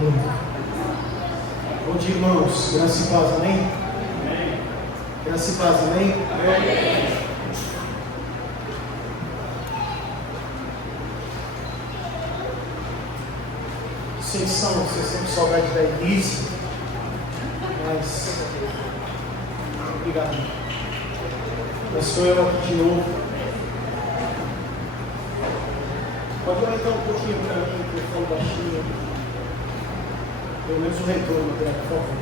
Bom dia, irmãos. Graça e paz, amém? Amém. Graça e paz, amém? Amém. Vocês sempre saudade da Elise, mas obrigado. Mas sou eu aqui de novo. Pode aumentar um pouquinho para mim, que eu falo baixinho. Pelo menos o retorno, por favor.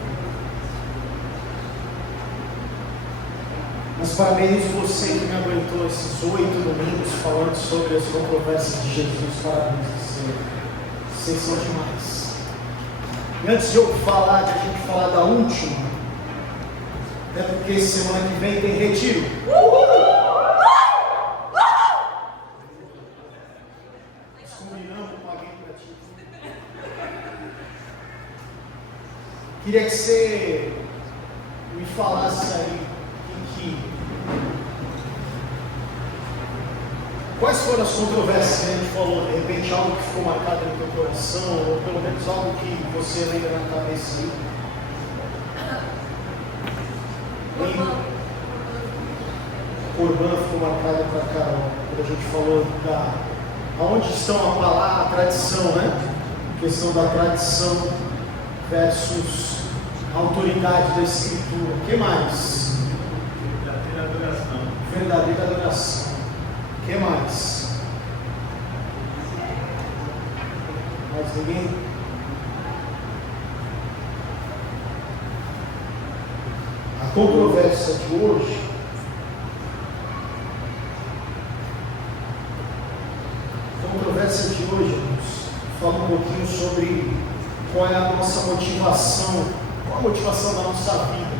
Mas parabéns você que me aguentou esses 8 domingos falando sobre as controvérsias de Jesus. Parabéns a você. Vocês são demais. E antes de eu falar, de a gente falar da última, até porque semana que vem tem retiro. Queria que você me falasse aí quais foram as controvérsias que a gente falou, de repente algo que ficou marcado no teu coração, ou pelo menos algo que você lembra na cabeça aí. Corbã ficou marcado para Carol, quando a gente falou aonde estão a palavra, a tradição, né? A questão da tradição versus a autoridade da Escritura. O que mais? Verdadeira adoração. Verdadeira adoração. O que mais? Mais ninguém? A controvérsia de hoje irmãos, fala um pouquinho sobre qual é a nossa motivação, qual a motivação da nossa vida.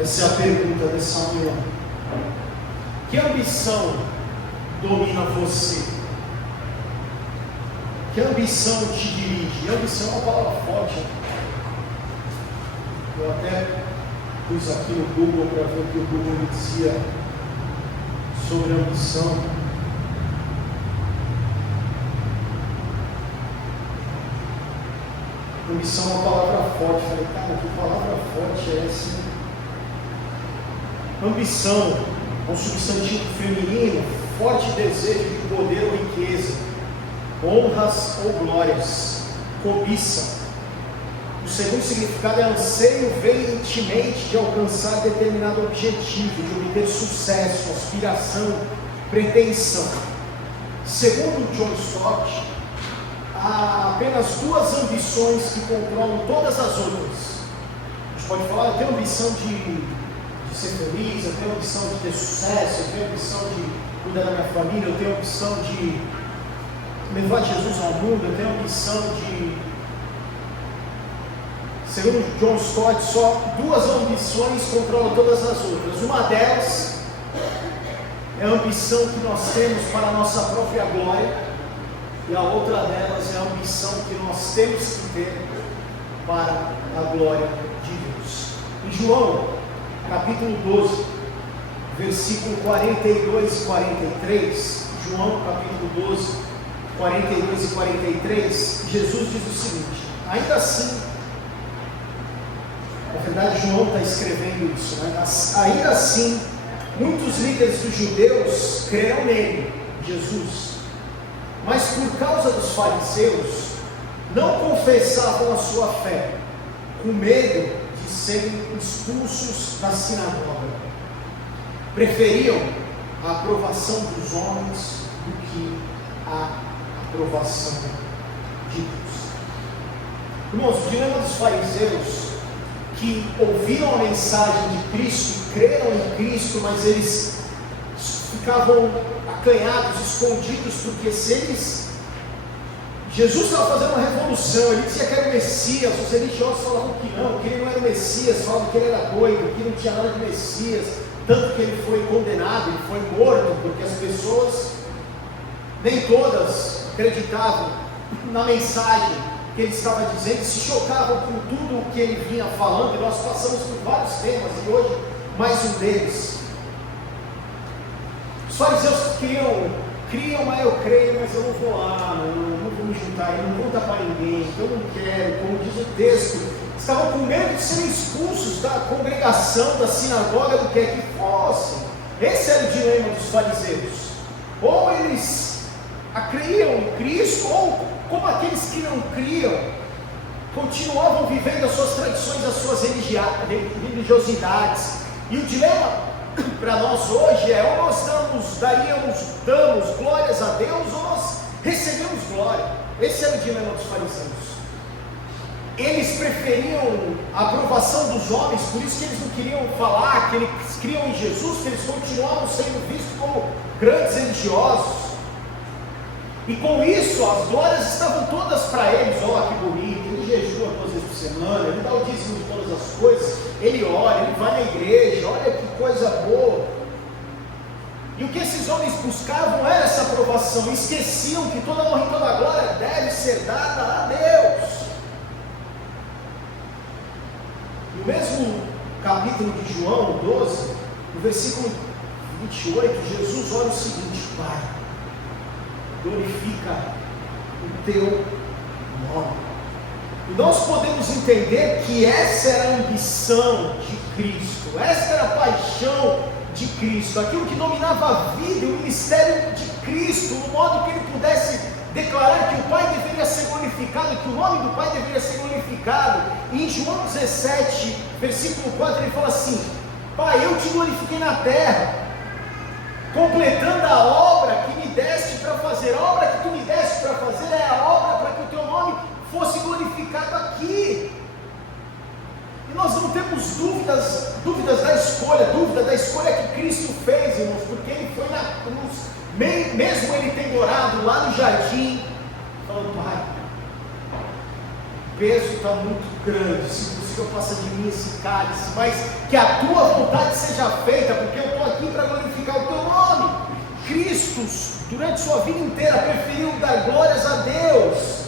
Essa é a pergunta dessa manhã. Que ambição domina você? Que ambição te dirige? E ambição é uma palavra forte. Eu até pus aqui no Google para ver o que o Google me dizia sobre ambição. Ambição é uma palavra forte. Falei, cara, que palavra forte é essa? Ambição é um substantivo feminino, forte desejo de poder ou riqueza, honras ou glórias, cobiça. O segundo significado é anseio veementemente de alcançar determinado objetivo, de obter sucesso, aspiração, pretensão. Segundo John Stott, há apenas duas ambições que controlam todas as outras. A gente pode falar, eu tenho ambição de ser feliz, eu tenho ambição de ter sucesso, eu tenho ambição de cuidar da minha família, eu tenho ambição de levar Jesus ao mundo, eu tenho ambição de... Segundo John Stott, só duas ambições controlam todas as outras. Uma delas é a ambição que nós temos para a nossa própria glória, e a outra delas é a ambição que nós temos que ter para a glória de Deus. Em João, capítulo 12, versículo 42 e 43, João capítulo 12, 42 e 43, Jesus diz o seguinte: ainda assim, na verdade João está escrevendo isso, né? Ainda assim, muitos líderes dos judeus creram nele, Jesus, mas por causa dos fariseus, não confessavam a sua fé, com medo de serem expulsos da sinagoga. Preferiam a aprovação dos homens do que a aprovação de Deus. Irmãos, o dilema dos fariseus, que ouviram a mensagem de Cristo, creram em Cristo, mas eles ficavam acanhados, escondidos, porque Jesus estava fazendo uma revolução, ele dizia que era o Messias, os religiosos falavam que ele não era o Messias, falavam que ele era doido, que não tinha nada de Messias, tanto que ele foi condenado, ele foi morto, porque as pessoas, nem todas, acreditavam na mensagem que ele estava dizendo, se chocavam com tudo o que ele vinha falando, e nós passamos por vários temas, e hoje mais um deles. Os fariseus queriam criam, mas eu creio, mas eu não vou lá, não vou me juntar, eu não conta para ninguém, eu não quero, como diz o texto, estavam com medo de serem expulsos da congregação, da sinagoga, do que é que fosse. Esse era o dilema dos fariseus. Ou eles criam em Cristo, ou como aqueles que não criam, continuavam vivendo as suas tradições, as suas religiosidades. E o dilema para nós hoje é: ou nós damos glórias a Deus, ou nós recebemos glória. Esse era o dilema dos fariseus. Eles preferiam a aprovação dos homens, por isso que eles não queriam falar que eles criam em Jesus, que eles continuavam sendo vistos como grandes religiosos. E com isso, as glórias estavam todas para eles. Que bonito, ele jejua 2 vezes por semana, ele dá o dízimo de todas as coisas, ele ora, ele vai na igreja, olha que coisa boa. E o que esses homens buscavam era essa aprovação, esqueciam que toda a honra e toda a glória deve ser dada a Deus. No mesmo capítulo de João 12, no versículo 28, Jesus olha o seguinte: Pai, glorifica o teu nome. E nós podemos entender que essa era a ambição de Cristo, essa era a paixão de Cristo, aquilo que dominava a vida e o ministério de Cristo, no modo que ele pudesse declarar que o Pai deveria ser glorificado, que o nome do Pai deveria ser glorificado. E em João 17, versículo 4, ele fala assim: Pai, eu te glorifiquei na terra, completando a obra que me deste para fazer. A obra que tu me deste para fazer é a obra para que o teu nome fosse glorificado aqui. E nós não temos dúvida da escolha que Cristo fez, irmãos, porque ele foi na cruz, mesmo ele tendo orado lá no jardim, falando: Pai, o peso está muito grande, se possível passa de mim esse cálice, mas que a tua vontade seja feita, porque eu estou aqui para glorificar o teu nome. Cristo, durante sua vida inteira, preferiu dar glórias a Deus.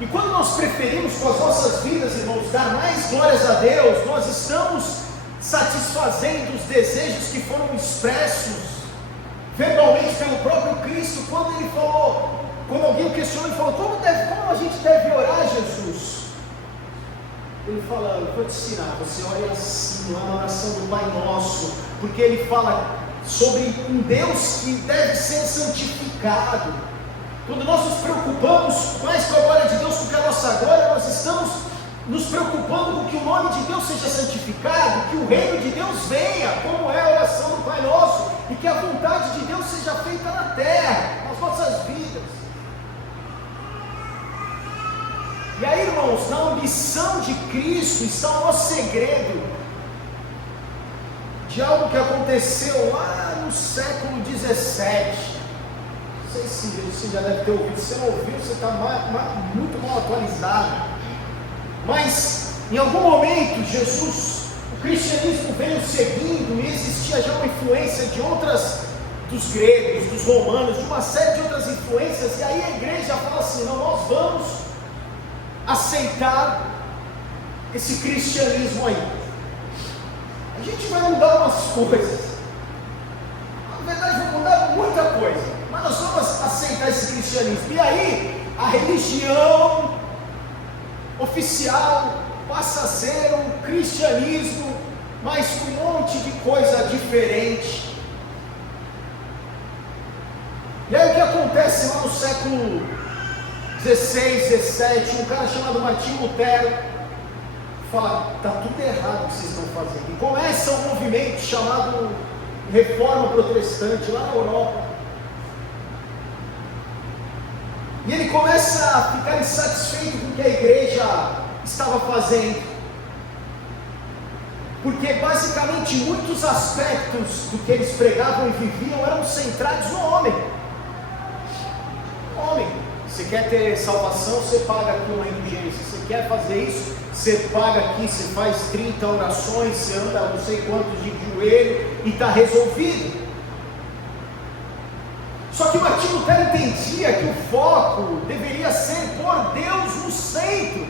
E quando nós preferimos com as nossas vidas, irmãos, dar mais glórias a Deus, nós estamos satisfazendo os desejos que foram expressos verbalmente pelo próprio Cristo, quando ele falou, quando alguém o questionou, ele falou: como a gente deve orar, Jesus? Ele fala: eu vou te ensinar, você ora assim, lá na oração do Pai Nosso, porque ele fala sobre um Deus que deve ser santificado. Quando nós nos preocupamos mais com a glória de Deus do que a nossa glória, nós estamos nos preocupando com que o nome de Deus seja santificado, que o reino de Deus venha, como é a oração do Pai Nosso, e que a vontade de Deus seja feita na terra, nas nossas vidas. E aí, irmãos, na ambição de Cristo está o nosso segredo de algo que aconteceu lá no século 17. Não sei se você já deve ter ouvido. Se não ouviu, você está muito mal atualizado. Mas em algum momento o cristianismo veio seguindo, e existia já uma influência dos gregos, dos romanos, de uma série de outras influências. E aí a igreja fala assim: não, nós vamos aceitar esse cristianismo aí. A gente vai mudar umas coisas. Na verdade, vai mudar muita coisa, mas nós vamos aceitar esse cristianismo. E aí a religião oficial passa a ser um cristianismo, mas com um monte de coisa diferente. E aí o que acontece lá no século 16, 17, um cara chamado Martinho Lutero fala: está tudo errado o que vocês estão fazendo. E começa um movimento chamado Reforma Protestante lá na Europa. E ele começa a ficar insatisfeito com o que a igreja estava fazendo, porque basicamente muitos aspectos do que eles pregavam e viviam eram centrados no homem. Você quer ter salvação, você paga aqui uma indulgência. Você quer fazer isso, você paga aqui, você faz 30 orações, você anda não sei quantos de joelho e está resolvido. Só que Martinho Lutero entendia que o foco deveria ser pôr Deus no centro,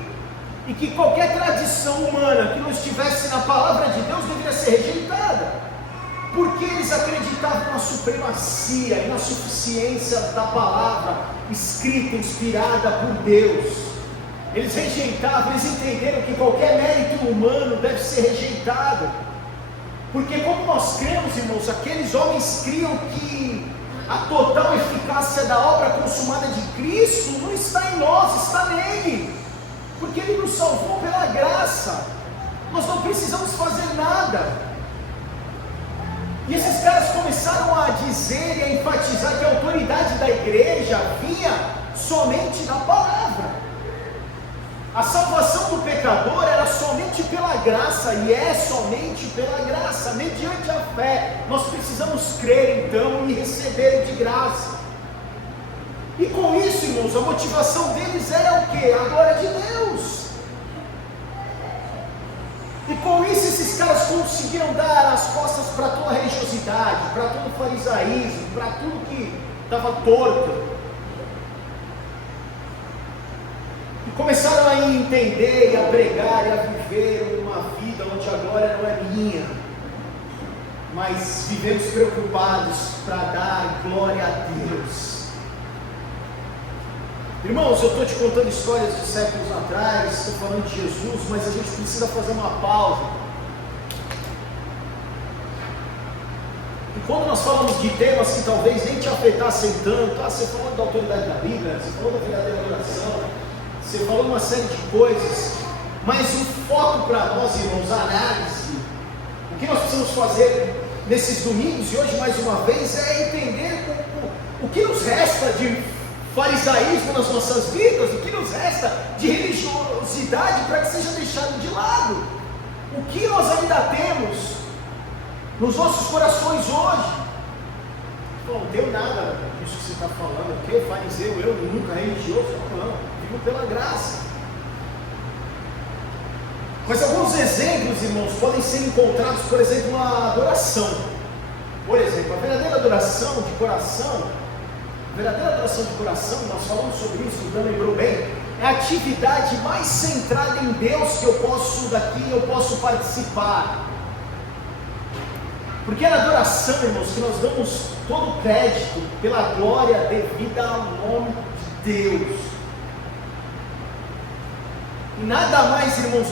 e que qualquer tradição humana que não estivesse na palavra de Deus deveria ser rejeitada. Porque eles acreditavam na supremacia e na suficiência da palavra escrita, inspirada por Deus. Eles rejeitavam, eles entenderam que qualquer mérito humano deve ser rejeitado. Porque como nós cremos, irmãos, aqueles homens criam que a total eficácia da obra consumada de Cristo não está em nós, está nele. Porque Ele nos salvou pela graça. Nós não precisamos fazer nada. E esses caras começaram a dizer e a enfatizar que a autoridade da igreja vinha somente da palavra. A salvação do pecador era somente pela graça, e é somente pela graça, mediante a fé. Nós precisamos crer então e receber de graça. E com isso, irmãos, a motivação deles era o quê? A glória de Deus. E com isso esses caras conseguiram dar as costas para toda a religiosidade, para todo o farisaísmo, para tudo que estava torto. E começaram a entender e a pregar e a viver uma vida onde a glória não é minha, mas vivemos preocupados para dar glória a Deus. Irmãos, eu estou te contando histórias de séculos atrás, estou falando de Jesus, mas a gente precisa fazer uma pausa. E quando nós falamos de temas que talvez nem te afetassem tanto, você falou da autoridade da Bíblia, você falou da verdadeira adoração, você falou uma série de coisas, mas o foco para nós, irmãos, a análise, o que nós precisamos fazer nesses domingos e hoje mais uma vez é entender o que nos resta de farisaísmo nas nossas vidas, o que nos resta de religiosidade para que seja deixado de lado, o que nós ainda temos nos nossos corações hoje. Não tenho nada disso que você está falando, porque fariseu, eu nunca religioso, não, vivo pela graça. Mas alguns exemplos, irmãos, podem ser encontrados, por exemplo, na adoração. Por exemplo, a verdadeira adoração de coração, nós falamos sobre isso, o Dan lembrou bem, é a atividade mais centrada em Deus que eu posso participar. Porque é na adoração, irmãos, que nós damos todo o crédito pela glória devida ao nome de Deus. E nada mais, irmãos,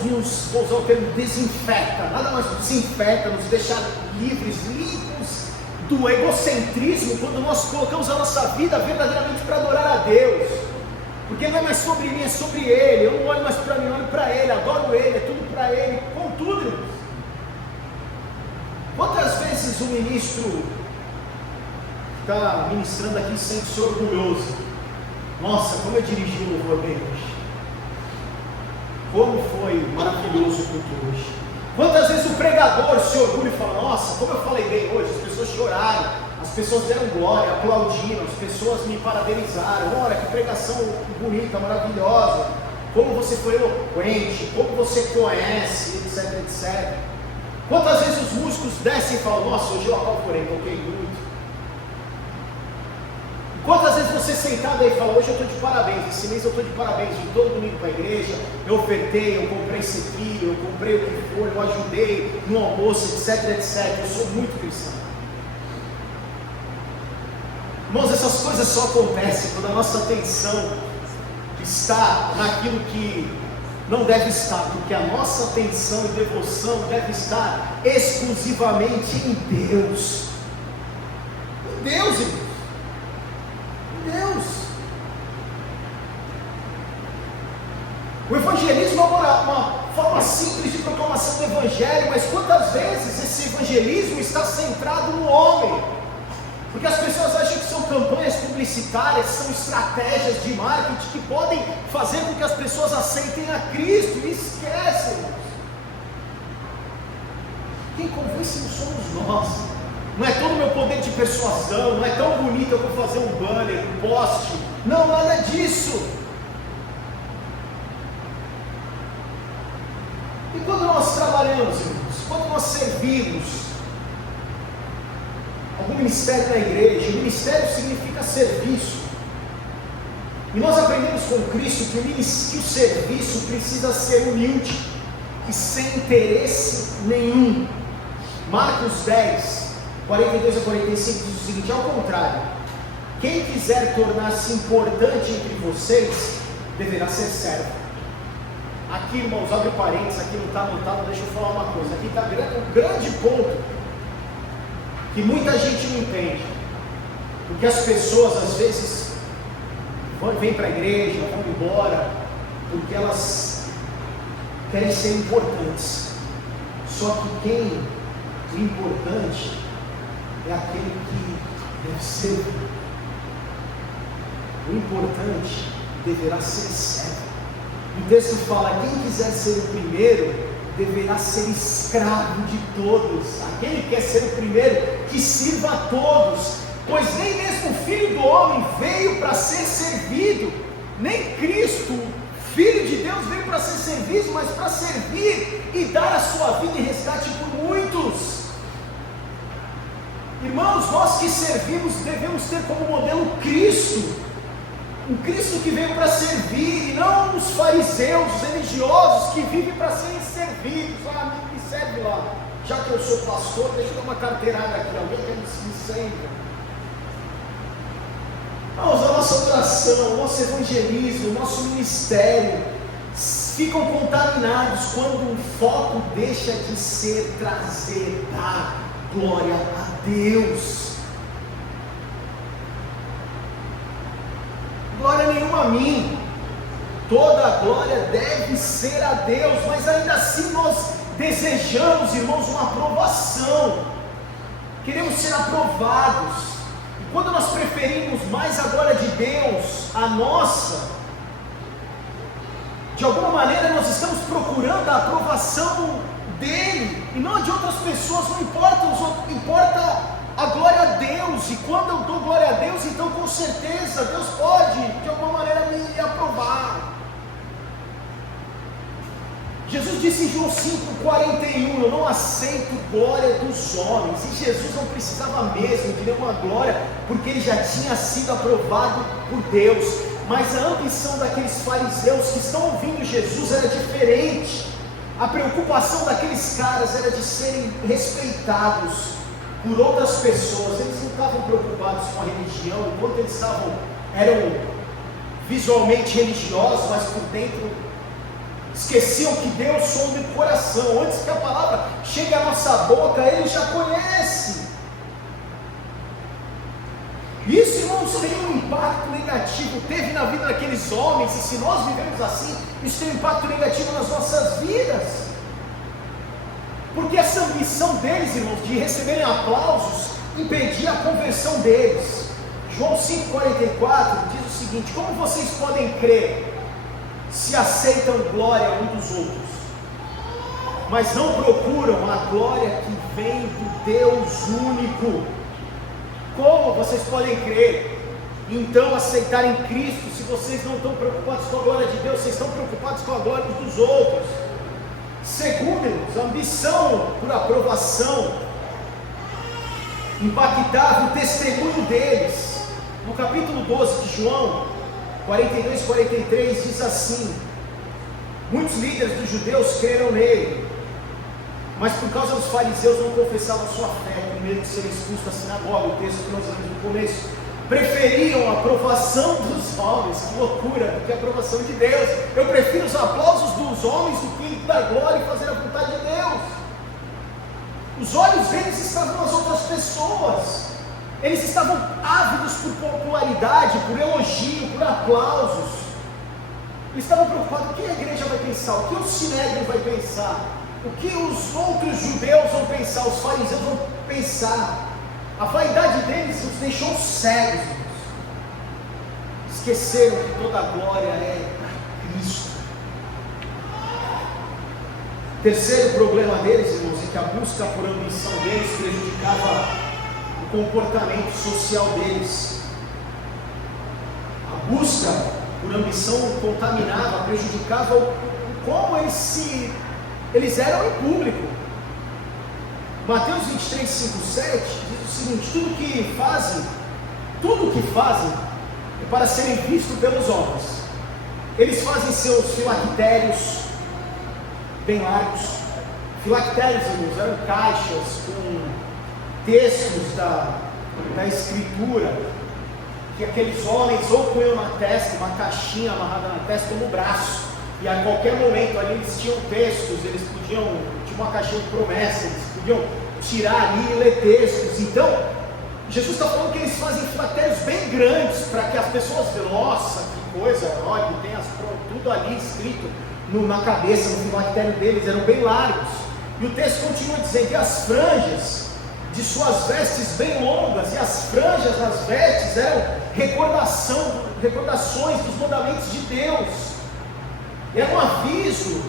vou usar o termo desinfeta, nada mais nos desinfeta, nos deixa livres, limpos do egocentrismo, quando nós colocamos a nossa vida verdadeiramente para adorar a Deus. Porque não é mais sobre mim, é sobre Ele. Eu não olho mais para mim, eu olho para Ele, adoro Ele, é tudo para Ele, contudo, irmãos. Quantas vezes o ministro está ministrando aqui sente-se orgulhoso? Nossa, como eu dirigi o louvor bem hoje. Como foi maravilhoso o culto hoje. Quantas vezes o pregador se orgulha e fala, nossa, como eu falei bem hoje, as pessoas choraram, as pessoas deram glória, aplaudiram, as pessoas me parabenizaram, olha que pregação bonita, maravilhosa, como você foi eloquente, como você conhece, etc, etc. Quantas vezes os músicos descem e falam, nossa, hoje eu apavorei, toquei muito. Quantas vezes você sentado aí e fala, hoje eu estou de parabéns, esse mês eu estou de parabéns, de todo domingo para a igreja, eu ofertei, eu comprei cepilho, eu comprei o que for, eu ajudei no almoço, etc, etc, eu sou muito cristão. Irmãos, essas coisas só acontecem quando a nossa atenção está naquilo que não deve estar, porque a nossa atenção e devoção deve estar exclusivamente em Deus. Em Deus, irmãos. Deus. O evangelismo é uma forma simples de proclamação do evangelho, mas quantas vezes esse evangelismo está centrado no homem? Porque as pessoas acham que são campanhas publicitárias, são estratégias de marketing que podem fazer com que as pessoas aceitem a Cristo e esquecem. Quem convence não somos nós. Não é todo o meu poder de persuasão, não é tão bonito eu vou fazer um banner, um post. Não, nada disso. E quando nós trabalhamos, irmãos, quando nós servimos algum ministério na igreja, o ministério significa serviço. E nós aprendemos com Cristo que o serviço precisa ser humilde e sem interesse nenhum. Marcos 10, 42 a 45 diz o seguinte: ao contrário, quem quiser tornar-se importante entre vocês, deverá ser servo. Aqui, irmãos, abre parênteses, aqui não está anotado, deixa eu falar uma coisa. Aqui está o grande ponto que muita gente não entende. Porque as pessoas, às vezes, vêm para a igreja, vão embora, porque elas querem ser importantes. Só que o importante é aquele que deve ser. O importante deverá ser servo. O texto fala: quem quiser ser o primeiro, deverá ser escravo de todos. Aquele que quer ser o primeiro, que sirva a todos. Pois nem mesmo o Filho do Homem veio para ser servido, nem Cristo, Filho de Deus, veio para ser servido, mas para servir e dar a sua vida em resgate por muitos. Irmãos, nós que servimos devemos ter como modelo Cristo. Um Cristo que veio para servir, e não os fariseus, os religiosos que vivem para serem servidos. Me serve lá, já que eu sou pastor, deixa eu dar uma carteirada aqui, alguém quer me servir? Irmãos, a nossa oração, o nosso evangelismo, o nosso ministério ficam contaminados quando o foco deixa de ser trazer, dar glória a Deus. Glória nenhuma a mim, toda a glória deve ser a Deus, mas ainda assim nós desejamos, irmãos, uma aprovação, queremos ser aprovados, e quando nós preferimos mais a glória de Deus, a nossa, de alguma maneira nós estamos procurando a aprovação dele, e não a de outras pessoas. Não importa os outros, importa a glória a Deus, e quando eu dou glória a Deus, então com certeza Deus pode de alguma maneira me aprovar. Jesus disse em João 5,41: eu não aceito glória dos homens. E Jesus não precisava mesmo de nenhuma glória, porque ele já tinha sido aprovado por Deus. Mas a ambição daqueles fariseus que estão ouvindo Jesus era diferente. A preocupação daqueles caras era de serem respeitados por outras pessoas. Eles não estavam preocupados com a religião, enquanto eles eram visualmente religiosos, mas por dentro esqueciam que Deus sonda o coração. Antes que a palavra chegue à nossa boca, Ele já conhece. Isso, irmãos, tem um impacto negativo, teve na vida daqueles homens, e se nós vivemos assim, isso tem um impacto negativo nas nossas vidas. Porque essa ambição deles, irmãos, de receberem aplausos, impedia a conversão deles. João 5,44 diz o seguinte: como vocês podem crer se aceitam glória um dos outros, mas não procuram a glória que vem do Deus único? Como vocês podem crer, então, aceitarem Cristo, se vocês não estão preocupados com a glória de Deus, vocês estão preocupados com a glória dos outros? Segundo, a ambição por aprovação impactava o testemunho deles. No capítulo 12 de João 42, 43 diz assim: muitos líderes dos judeus creram nele, mas por causa dos fariseus não confessavam sua fé, com medo de serem expulsos da sinagoga. O texto que nós lemos no começo: preferiam a aprovação dos homens, que loucura, do que a aprovação de Deus. Eu prefiro os aplausos dos homens do que dar glória e fazer a vontade de Deus. Os olhos deles estavam nas outras pessoas, eles estavam ávidos por popularidade, por elogio, por aplausos. Eles estavam preocupados: o que a igreja vai pensar, o que o sinédrio vai pensar, o que os outros judeus vão pensar, os fariseus vão pensar. A vaidade deles os deixou cegos, irmãos. Esqueceram que toda a glória é para Cristo. O terceiro problema deles, irmãos, é que a busca por ambição deles prejudicava o comportamento social deles. A busca por ambição contaminava, prejudicava como eles eram em público. Mateus 23, 5, 7 diz o seguinte: tudo que fazem é para serem vistos pelos homens. Eles fazem seus filactérios bem largos. Filactérios, irmãos, eram caixas com textos da Escritura, que aqueles homens ou punham na testa, uma caixinha amarrada na testa ou no braço, e a qualquer momento ali eles tinham textos, eles podiam, tinha uma caixinha de promessa, eles podiam tirar ali e ler textos. Então, Jesus está falando que eles fazem filactérios bem grandes, para que as pessoas vejam, nossa, que coisa, olha, tem tudo ali escrito na cabeça, no filactério deles, eram bem largos. E o texto continua dizendo que as franjas de suas vestes bem longas, e as franjas nas vestes eram recordações dos mandamentos de Deus, era um aviso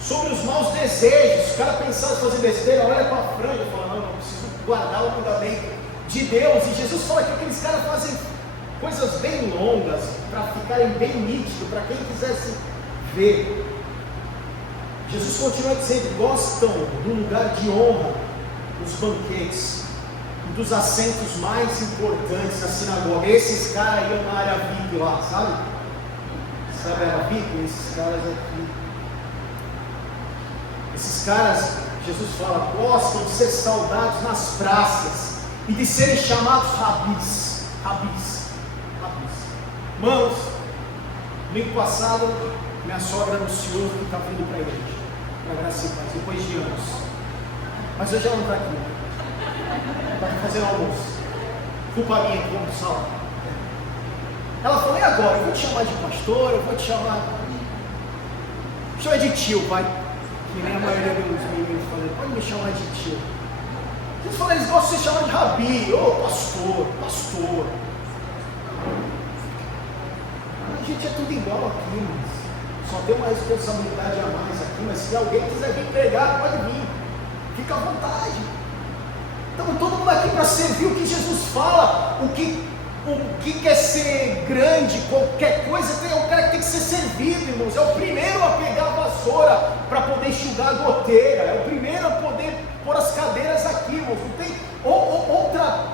sobre os maus desejos. O cara pensava em fazer besteira, olha com a franja e fala, não preciso guardar o mandamento de Deus. E Jesus fala que aqueles caras fazem coisas bem longas, para ficarem bem nítidos, para quem quisesse ver. Jesus continua dizendo, gostam do lugar de honra nos banquetes e dos assentos mais importantes na sinagoga. Esses caras iam na área VIP lá, sabe a área VIP? Esses caras aqui, esses caras, Jesus fala, gostam de ser saudados nas praças e de serem chamados rabis. Irmãos, domingo passado minha sogra anunciou que está vindo para a igreja, para Graça e Paz, depois de anos. Mas hoje ela não está aqui, está fazendo almoço. Culpa minha, como salva. Ela falou, e agora? Eu vou te chamar de pastor, eu vou te chamar. Chama de tio, pai. Que nem a maioria dos meninos falam, pode me chamar de tio. Eles falam, eles gostam de ser chamados de rabi, pastor. A gente é tudo igual aqui, mas só tem uma responsabilidade a mais aqui. Mas se alguém quiser vir pregar, pode vir, fica à vontade. Estamos todo mundo aqui para servir o que Jesus fala. O que quer ser grande, qualquer coisa, o cara que tem que ser servido, irmãos. É o primeiro a pegar a vassoura para poder enxugar a goteira, é o primeiro a poder pôr as cadeiras aqui, irmãos. Não tem outra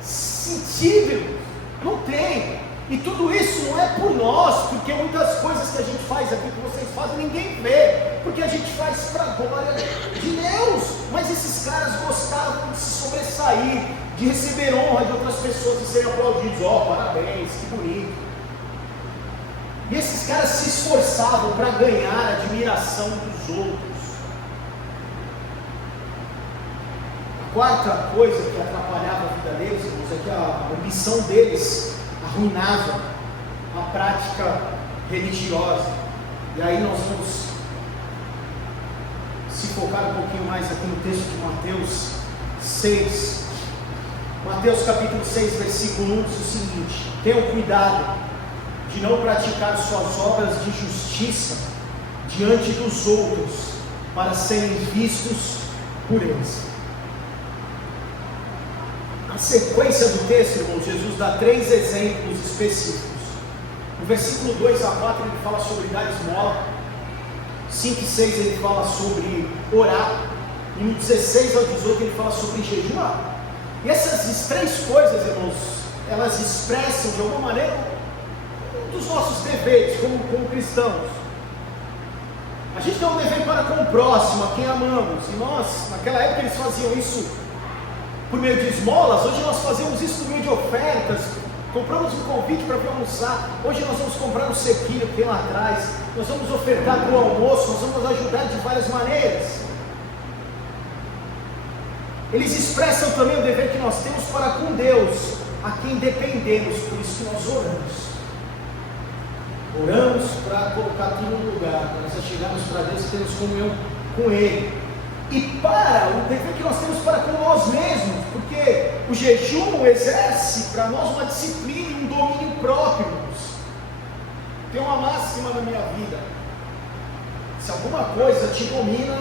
sentido, irmãos. Não tem. E tudo isso não é por nós, porque muitas coisas que a gente faz aqui, que vocês fazem, ninguém vê, porque a gente faz para a glória de Deus. Mas esses caras gostavam de se sobressair, de receber honra de outras pessoas e serem aplaudidos. Parabéns, que bonito. E esses caras se esforçavam para ganhar a admiração dos outros. A quarta coisa que atrapalhava a vida deles, irmãos, é que a ambição deles arruinava a prática religiosa. E aí nós vamos se focar um pouquinho mais aqui no texto de Mateus 6. Mateus capítulo 6, versículo 1 diz o seguinte: tenham cuidado de não praticar suas obras de justiça diante dos outros, para serem vistos por eles. Na sequência do texto, irmãos, Jesus dá 3 exemplos específicos. No versículo 2 a 4 ele fala sobre dar esmola, 5 e 6 ele fala sobre orar, e no 16 ao 18 ele fala sobre jejuar. E essas 3 coisas, irmãos, elas expressam de alguma maneira um dos nossos deveres como cristãos. A gente tem um dever para com o próximo, a quem amamos, e nós, naquela época eles faziam isso por meio de esmolas. Hoje nós fazemos isso por meio de ofertas. Compramos um convite para vir almoçar. Hoje nós vamos comprar um sequilho que tem lá atrás. Nós vamos ofertar para o almoço. Nós vamos ajudar de várias maneiras. Eles expressam também o dever que nós temos para com Deus, a quem dependemos. Por isso que nós oramos para colocar tudo no lugar, para nós chegarmos para Deus e termos comunhão com Ele. E para o dever que nós temos para com nós mesmos, porque o jejum exerce para nós uma disciplina e um domínio próprio. Tem uma máxima na minha vida: se alguma coisa te domina,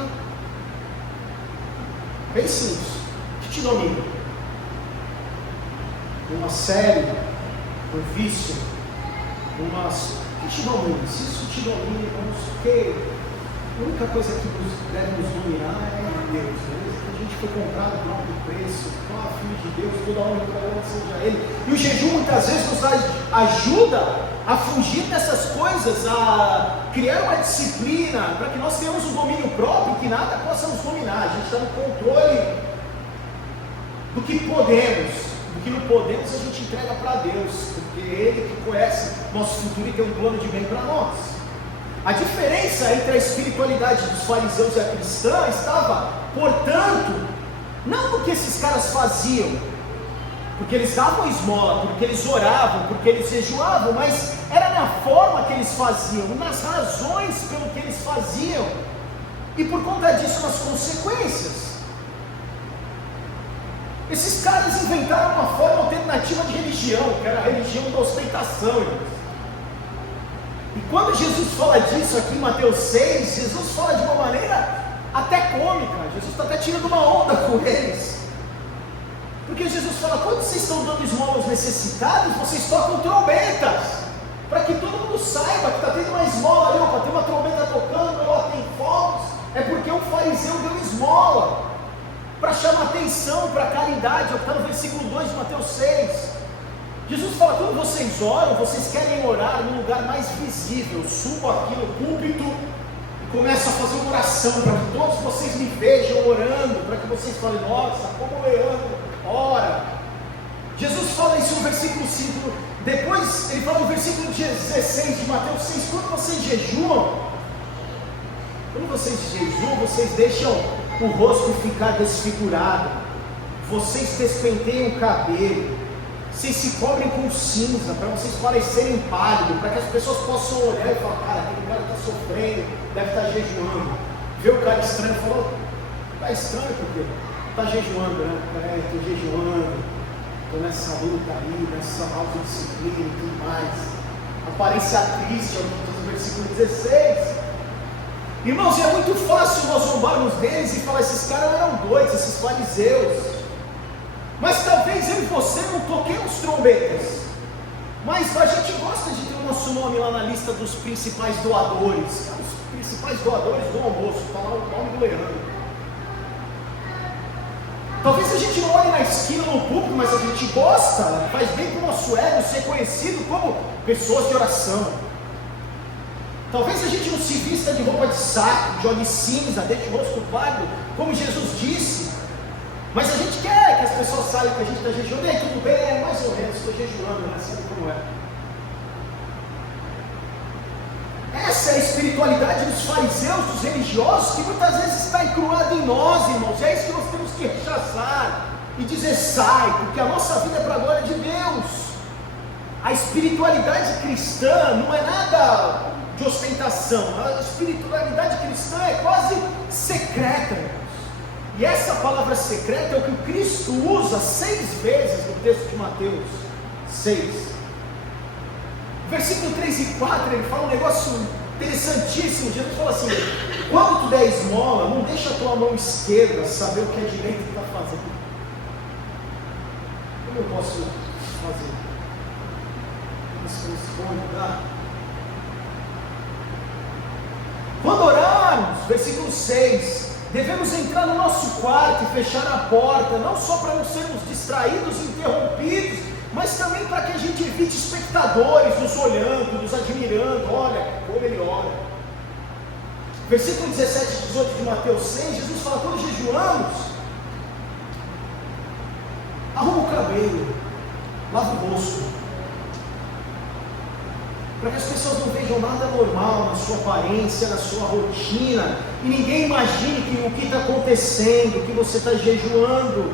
pense nisso. O que te domina? Uma série, um vício, o que te domina? Se isso te domina, irmãos, porque a única coisa que deve nos dominar é Deus, beleza? A gente foi comprado por alto preço, filho de Deus, toda a honra e glória seja Ele. E o jejum muitas vezes nos ajuda a fugir dessas coisas, a criar uma disciplina, para que nós tenhamos um domínio próprio, que nada possa nos dominar. A gente está no controle do que podemos. Do que não podemos a gente entrega para Deus, porque Ele que conhece nosso futuro e tem um plano de bem para nós. A diferença entre a espiritualidade dos fariseus e a cristã estava, portanto, não no que esses caras faziam, porque eles davam esmola, porque eles oravam, porque eles jejuavam, mas era na forma que eles faziam, nas razões pelo que eles faziam, e por conta disso nas consequências. Esses caras inventaram uma forma alternativa de religião, que era a religião da ostentação, irmãos. E quando Jesus fala disso aqui em Mateus 6, Jesus fala de uma maneira até cômica. Jesus está até tirando uma onda com eles. Porque Jesus fala: quando vocês estão dando esmola aos necessitados, vocês tocam trombetas, para que todo mundo saiba que está tendo uma esmola ali. Opa, tem uma trombeta tocando, lá tem fogos. É porque um fariseu deu esmola, para chamar atenção para a caridade. É o que está no versículo 2 de Mateus 6. Jesus fala: quando vocês oram, vocês querem orar no lugar mais visível. Subo aqui no púlpito e começo a fazer uma oração para que todos vocês me vejam orando, para que vocês falem: nossa, como o Leandro ora. Jesus fala isso no versículo 5. Depois ele fala no versículo 16 de Mateus 6: quando vocês jejuam, vocês deixam o rosto ficar desfigurado, vocês despenteiam o cabelo, vocês se cobrem com cinza, para vocês parecerem pálidos, para que as pessoas possam olhar e falar: cara, aquele cara está sofrendo, deve estar jejuando. Vê o cara estranho e falou: está estranho porque está jejuando, né? Estou jejuando, estou nessa luta aí, nessa autodisciplina e tudo mais. Aparência triste, é o que diz no versículo 16. Irmãos, é muito fácil nós zombarmos deles e falar: esses caras eram doidos, esses fariseus. Mas talvez eu e você não toquemos trombetas, mas a gente gosta de ter o nosso nome lá na lista dos principais doadores. Os principais doadores do almoço, está lá o nome do Leandro. Talvez a gente não olhe na esquina no público, mas a gente gosta, faz bem para o nosso ego ser conhecido como pessoas de oração. Talvez a gente não se vista de roupa de saco, de olho cinza, deixe o rosto pálido, como Jesus disse, mas a gente quer que as pessoas saibam que a gente está jejuando. E aí, tudo bem? É mais ou menos, estou jejuando, né? Sabe como é? Essa é a espiritualidade dos fariseus, dos religiosos, que muitas vezes está encruada em nós, irmãos. É isso que nós temos que rechaçar e dizer: sai, porque a nossa vida é para a glória de Deus. A espiritualidade cristã não é nada de ostentação. A espiritualidade cristã é quase secreta, irmãos. E essa palavra secreta é o que Cristo usa 6 vezes no texto de Mateus 6. Versículo 3 e 4, ele fala um negócio interessantíssimo. Jesus fala assim: quando tu der esmola, não deixa a tua mão esquerda saber o que a direita está fazendo. Como eu posso fazer? Isso responde, tá? Quando orarmos, versículo 6, devemos entrar no nosso quarto e fechar a porta, não só para não sermos distraídos e interrompidos, mas também para que a gente evite espectadores nos olhando, nos admirando. Olha como ele ora. Versículo 17 e 18 de Mateus 6, Jesus fala: quando jejuamos, arruma o cabelo, lava o rosto, para que as pessoas não vejam nada normal na sua aparência, na sua rotina, e ninguém imagine que o que está acontecendo, que você está jejuando.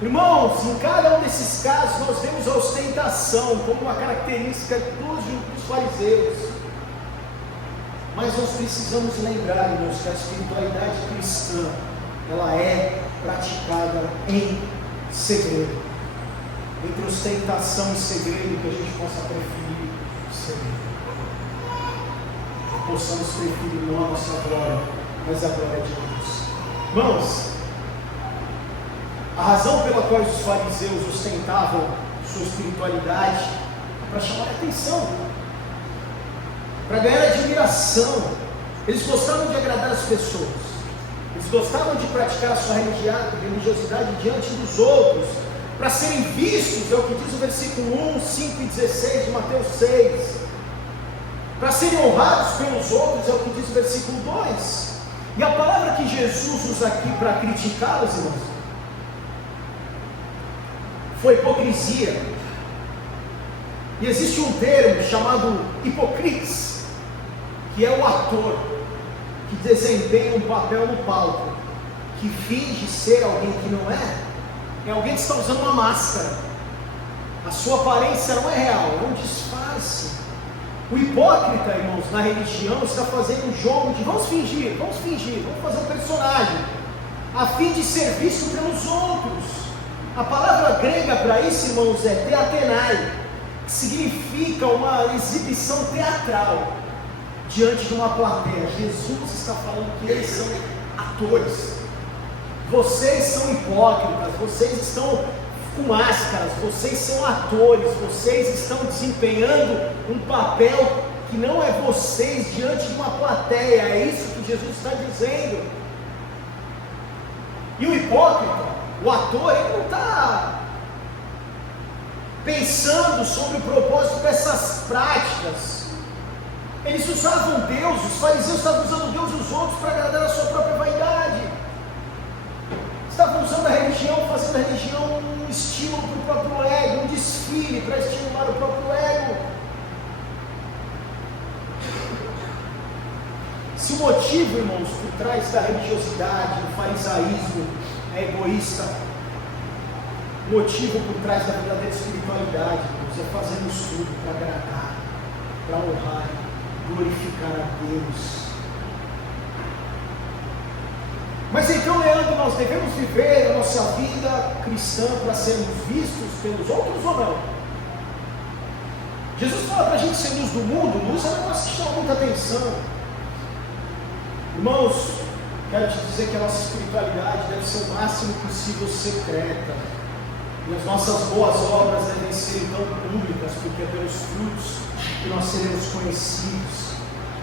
Irmãos, em cada um desses casos nós vemos a ostentação como uma característica dos fariseus. Mas nós precisamos lembrar, irmãos, que a espiritualidade cristã, ela é praticada em segredo. Entre ostentação e segredo, que a gente possa preferir o segredo. Que possamos preferir não a nossa glória, mas a glória de Deus. Irmãos, a razão pela qual os fariseus ostentavam sua espiritualidade é para chamar a atenção, para ganhar admiração. Eles gostavam de agradar as pessoas, eles gostavam de praticar a sua religiosidade diante dos outros, para serem vistos, é o que diz o versículo 1, 5 e 16 de Mateus 6, para serem honrados pelos outros, é o que diz o versículo 2. E a palavra que Jesus usa aqui para criticá-los, irmãos, foi hipocrisia. E existe um termo chamado hipócritas, que é o ator que desempenha um papel no palco, que finge ser alguém que não é alguém que está usando uma máscara. A sua aparência não é real, é um disfarce. O hipócrita, irmãos, na religião está fazendo um jogo de vamos fingir, vamos fazer um personagem, a fim de ser visto pelos outros. A palavra grega para isso, irmãos, é theatenai, que significa uma exibição teatral diante de uma plateia. Jesus está falando que eles são atores. Vocês são hipócritas, vocês estão com máscaras, vocês são atores, vocês estão desempenhando um papel que não é vocês diante de uma plateia. É isso que Jesus está dizendo. E o hipócrita, o ator, ele não está pensando sobre o propósito dessas práticas. Eles usavam Deus, os fariseus estavam usando Deus e os outros para agradar a sua própria vaidade. Estavam usando a religião, fazendo a religião um estímulo para o próprio ego, um desfile para estimular o próprio ego. Se o motivo, irmãos, por trás da religiosidade, do farisaísmo é egoísta, o motivo por trás da verdadeira espiritualidade, irmãos, é fazermos tudo para agradar, para honrar, glorificar a Deus. Mas então, Leandro, nós devemos viver a nossa vida cristã para sermos vistos pelos outros ou não? Jesus fala para a gente ser luz do mundo. Luz é um negócio que chama muita atenção. Irmãos, quero te dizer que a nossa espiritualidade deve ser o máximo possível secreta. E as nossas boas obras devem ser então públicas, porque é pelos frutos que nós seremos conhecidos.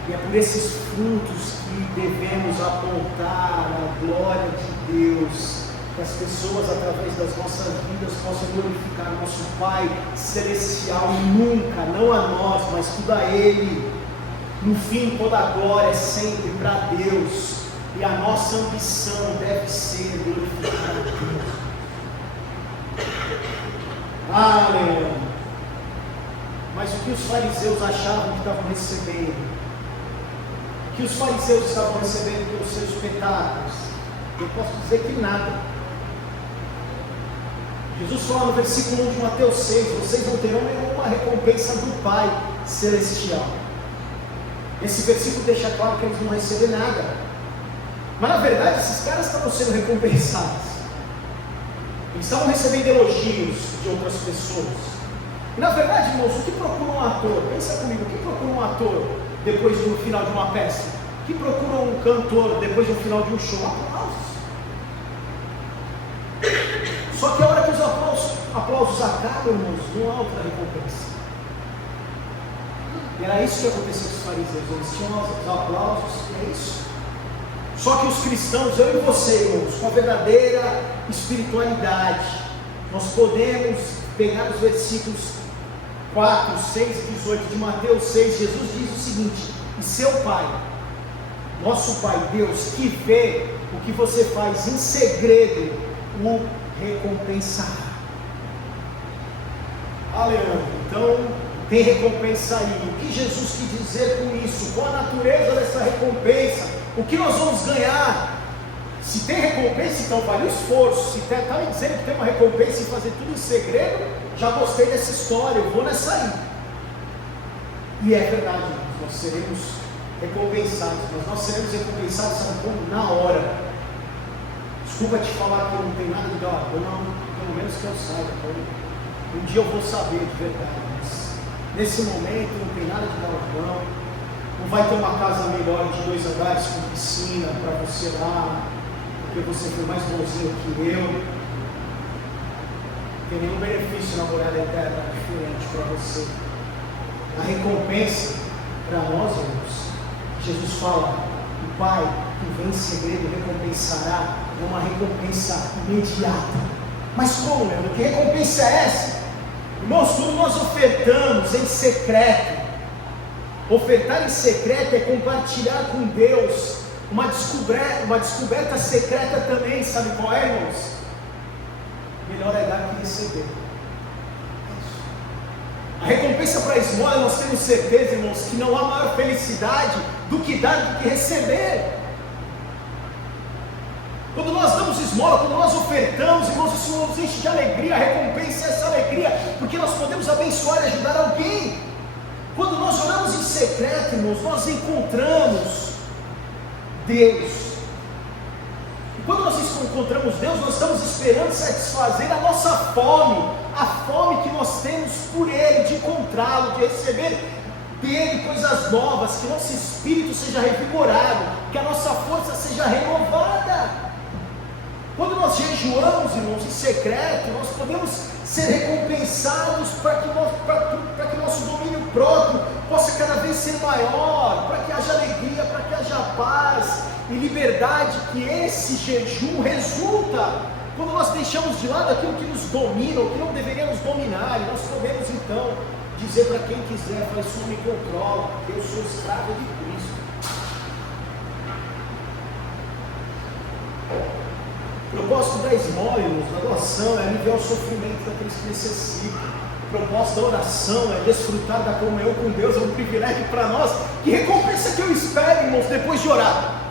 E é por esses frutos que devemos apontar a glória de Deus, que as pessoas, através das nossas vidas, possam glorificar nosso Pai Celestial, e nunca, não a nós, mas tudo a Ele. No fim, toda a glória é sempre para Deus, e a nossa ambição deve ser glorificar a Deus. Aleluia! Mas o que os fariseus achavam que estavam recebendo? Que os fariseus estavam recebendo pelos seus pecados? Eu posso dizer que nada. Jesus fala no versículo 1 de Mateus 6: vocês não terão nenhuma recompensa do Pai Celestial. Esse versículo deixa claro que eles não vão receber nada. Mas na verdade esses caras estavam sendo recompensados. Eles estavam recebendo elogios de outras pessoas. E na verdade, irmãos, o que procura um ator? Pensa comigo, o que procura um ator depois do final de uma peça? O que procura um cantor depois do final de um show? Aplausos. Só que a hora que os aplausos acabam, irmãos, não há outra recompensa. E era isso que aconteceu com os fariseus. Eles tinham os aplausos, é isso. Só que os cristãos, eu e você, irmãos, com a verdadeira espiritualidade, nós podemos pegar os versículos 4, 6 e 18 de Mateus 6, Jesus diz o seguinte: e seu Pai, nosso Pai Deus, que vê o que você faz em segredo, o recompensará. Aleluia. Então, tem recompensa aí. O que Jesus quis dizer com isso? Qual a natureza dessa recompensa? O que nós vamos ganhar? Se tem recompensa, então vale o esforço. Se está me dizendo que tem uma recompensa em fazer tudo em segredo, já gostei dessa história, eu vou nessa aí. E é verdade, nós seremos recompensados, mas nós seremos recompensados, sabe como? Na hora. Desculpa te falar que eu não tenho nada de galardão, pelo menos que eu saiba. Um dia eu vou saber de verdade, mas nesse momento não tem nada de galardão. Não vai ter uma casa melhor de 2 andares com piscina para você lá, porque você foi mais bonzinho que eu. Não tem nenhum benefício na morada eterna diferente para você. A recompensa para nós, irmãos, Jesus fala: o Pai que vem em segredo recompensará. É uma recompensa imediata. Mas como, Leandro? Que recompensa é essa? Irmãos, quando nós ofertamos em secreto, ofertar em secreto é compartilhar com Deus uma descoberta secreta também. Sabe qual é, irmãos? Melhor é dar que receber. A recompensa para a esmola, nós temos certeza, irmãos, que não há maior felicidade do que dar do que receber. Quando nós damos esmola, quando nós ofertamos, irmãos, isso nos enche de alegria. A recompensa é essa alegria, porque nós podemos abençoar e ajudar alguém. Quando nós oramos em secreto, irmãos, nós encontramos Deus. E quando nós encontramos Deus, nós estamos esperando satisfazer a nossa fome, a fome que nós temos por Ele, de encontrá-lo, de receber dele coisas novas, que nosso espírito seja revigorado, que a nossa força seja renovada. Quando nós jejuamos, irmãos, em secreto, nós podemos ser recompensados para que nosso domínio próprio possa cada vez ser maior, para que haja alegria, para que haja paz e liberdade, que esse jejum resulta. Quando nós deixamos de lado aquilo que nos domina, ou que não deveríamos dominar, nós podemos então dizer para quem quiser: isso não me controla, eu sou escravo de Cristo. O propósito da esmola, da doação, é aliviar o sofrimento daqueles que necessitam. O propósito da oração é desfrutar da comunhão com Deus, é um privilégio para nós. Que recompensa que eu espero, irmãos, depois de orar?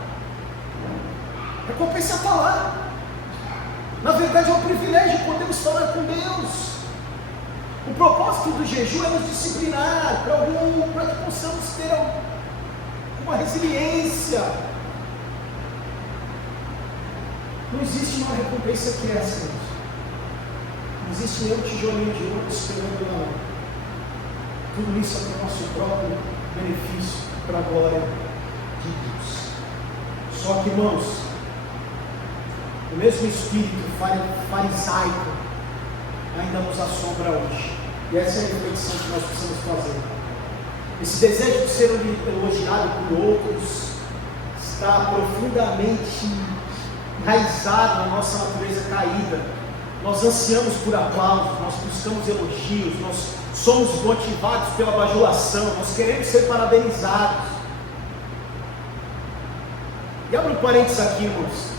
A recompensa está lá. Na verdade é um privilégio, podemos falar com Deus. O propósito do jejum é nos disciplinar, para que possamos ter uma resiliência. Não existe uma recompensa que essa, gente. Não existe nenhum tijolinho de ouro esperando lá. Tudo isso é para o nosso próprio benefício, para a glória de Deus. Só que, irmãos, o mesmo espírito farisaico ainda nos assombra hoje. E essa é a reflexão que nós precisamos fazer. Esse desejo de ser elogiado por outros está profundamente enraizado na nossa natureza caída. Nós ansiamos por aplausos, nós buscamos elogios, nós somos motivados pela bajulação, nós queremos ser parabenizados. E abre um parênteses aqui, irmãos.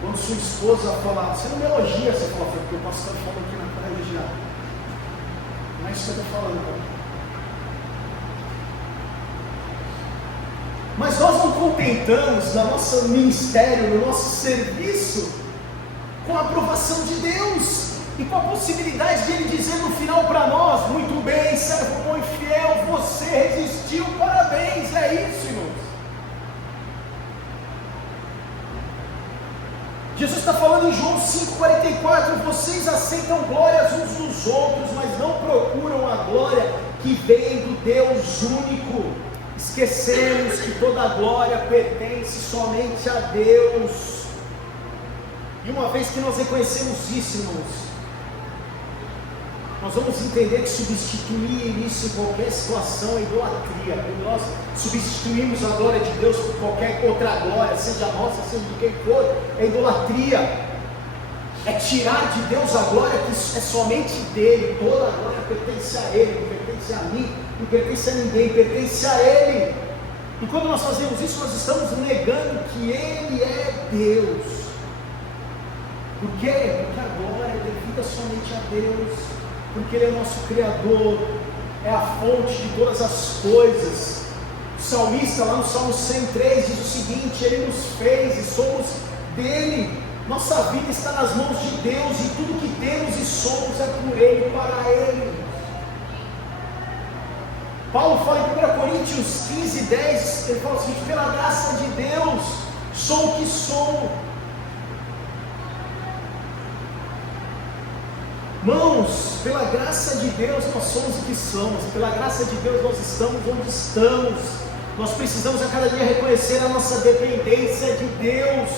Quando sua esposa fala: você não me elogia, você fala: porque o pastor falou aqui na cara elogiar. Não é isso que eu estou falando, cara. Mas nós não contentamos no nosso ministério, no nosso serviço, com a aprovação de Deus e com a possibilidade de Ele dizer no final para nós: muito bem, servo bom e fiel, você resistiu, parabéns. É isso, irmãos. Jesus está falando em João 5,44: vocês aceitam glórias uns dos outros, mas não procuram a glória que vem do Deus único. Esquecemos que toda a glória pertence somente a Deus. E uma vez que nós reconhecemos isso, irmãos, nós vamos entender que substituir isso em qualquer situação é idolatria. Quando nós substituímos a glória de Deus por qualquer outra glória, seja nossa, seja de quem for, é idolatria. É tirar de Deus a glória que é somente dele. Toda a glória pertence a Ele, não pertence a mim, não pertence a ninguém, pertence a Ele. E quando nós fazemos isso, nós estamos negando que Ele é Deus. Por quê? Porque a glória é devida somente a Deus, porque Ele é nosso Criador, é a fonte de todas as coisas. O salmista, lá no Salmo 103, diz o seguinte: Ele nos fez e somos dele. Nossa vida está nas mãos de Deus, e tudo que temos e somos é por Ele, para Ele. Paulo fala em 1 Coríntios 15:10, ele fala assim: pela graça de Deus, sou o que sou. Irmãos, pela graça de Deus nós somos o que somos, pela graça de Deus nós estamos onde estamos. Nós precisamos a cada dia reconhecer a nossa dependência de Deus,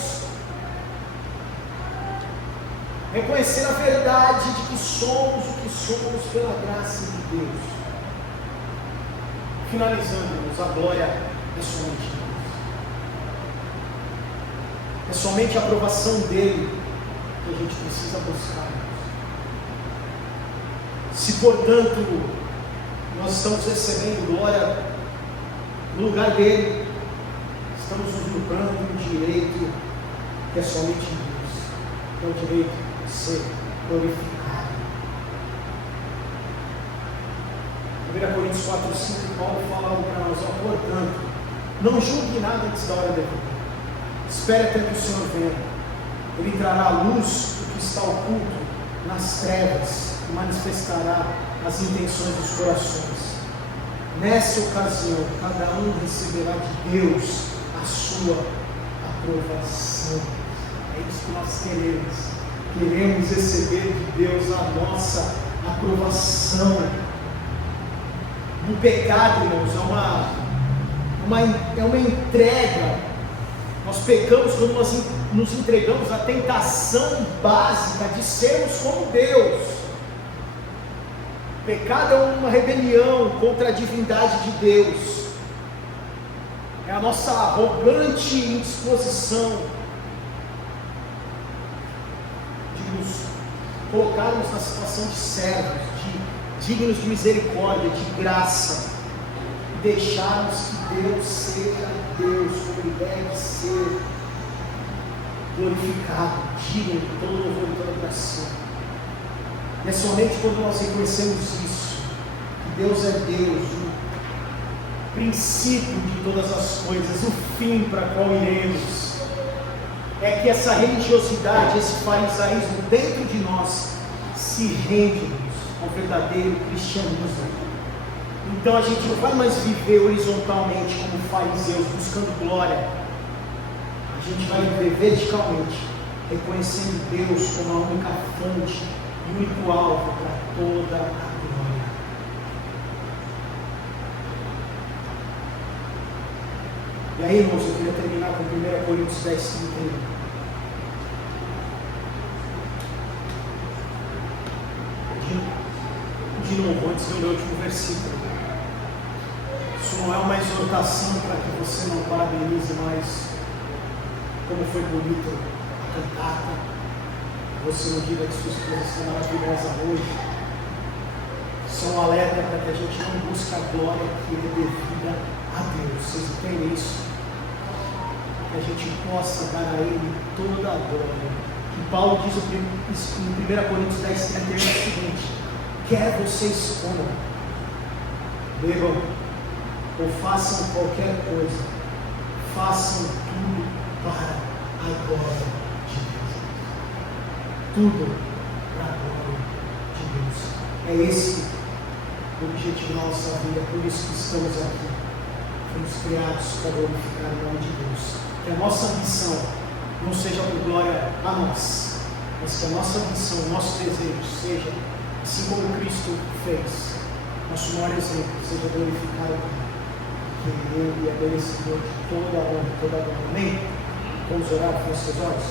reconhecer a verdade de que somos o que somos pela graça de Deus. Finalizando, a glória é somente Deus, é somente a aprovação dEle que a gente precisa buscar. Se portanto nós estamos recebendo glória no lugar dEle, estamos usurpando um direito que é somente Deus, que é o direito de ser glorificado. 1 Coríntios 4:5, Paulo fala algo para nós: ó, portanto, não julgue nada antes da hora devida. Espere até que o Senhor venha. Ele trará à luz o que está oculto nas trevas e manifestará as intenções dos corações. Nessa ocasião, cada um receberá de Deus a sua aprovação. É isso que nós queremos. Queremos receber de Deus a nossa aprovação. O pecado, irmãos, é uma entrega. Nós pecamos quando nós nos entregamos à tentação básica de sermos como Deus. O pecado é uma rebelião contra a divindade de Deus. É a nossa arrogante indisposição de nos colocarmos na situação de servos, dignos de misericórdia, de graça, e deixarmos que Deus seja Deus, como Ele deve ser glorificado, digno de todo louvor e toda adoração. E é somente quando nós reconhecemos isso, que Deus é Deus, o princípio de todas as coisas, o fim para qual iremos, é que essa religiosidade, esse farisaísmo dentro de nós se rende ao verdadeiro cristianismo. Então a gente não vai mais viver horizontalmente como fariseus, buscando glória. A gente vai viver verticalmente, reconhecendo Deus como a única fonte e o único alvo para toda a glória. E aí, irmãos, eu queria terminar com 1 Coríntios 10:31. De novo, antes do meu último versículo. Isso não é uma exortação para que você não parabenize mais como foi bonito a cantata. Você não diga que sua esposa está maravilhosa hoje. Isso é um alerta para que a gente não busque a glória que é devida a Deus. Vocês entendem isso? Que a gente possa dar a Ele toda a glória. E Paulo diz em 1 Coríntios 10:31 o seguinte: quer vocês comam, bebam ou façam qualquer coisa, façam tudo para a glória de Deus. Tudo para a glória de Deus. É esse o objetivo da nossa vida, por isso que estamos aqui. Fomos criados para glorificar o nome de Deus. Que a nossa ambição não seja por glória a nós, mas que a nossa ambição, o nosso desejo seja, assim como Cristo fez, nosso maior exemplo, seja glorificar o Pai, que Ele é merecedor de toda a honra, toda a glória. Amém? Vamos orar com os seus olhos?